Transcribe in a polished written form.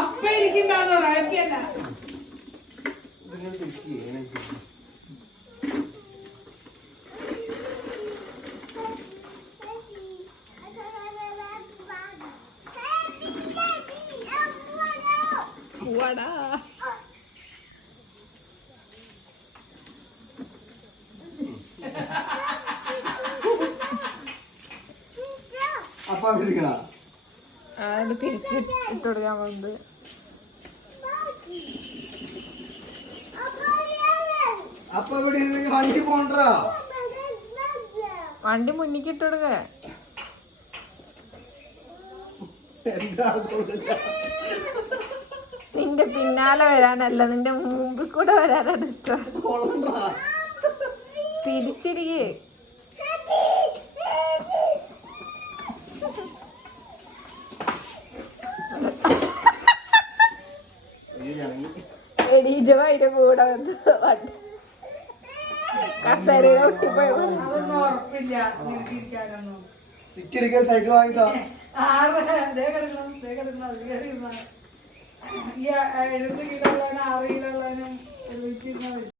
അപ്പ ഇരിക്കണ്ടെന്ന് പറയാ. അപ്പ തിരിച്ചിട്ട് കൊടുക്കാൻ പോകുന്നത്. അപ്പ ഇവിടെ വണ്ടി പോണ്ടാ, വണ്ടി മുന്നിക്ക് ഇട്ട് കൊടുക്ക. നിന്റെ പിന്നാലെ വരാനല്ല, നിന്റെ മുമ്പിൽ കൂടെ വരാനാണ് ഇഷ്ടം. തിരിച്ചിരിക്കേ. എടീജോ അതിന്റെ കൂടെ വന്ന് കസേരയിൽ ഒട്ടിപ്പോയി. അതൊന്നും ഉറപ്പില്ല നിർത്തിയിരിക്കാനൊന്നും. സൈക്കിൾ വാങ്ങിത്താ. ഈ 70 കിലോ ഉള്ളവനും 6 കിലോ ഉള്ളവനും ഒരുമിച്ചിരുന്ന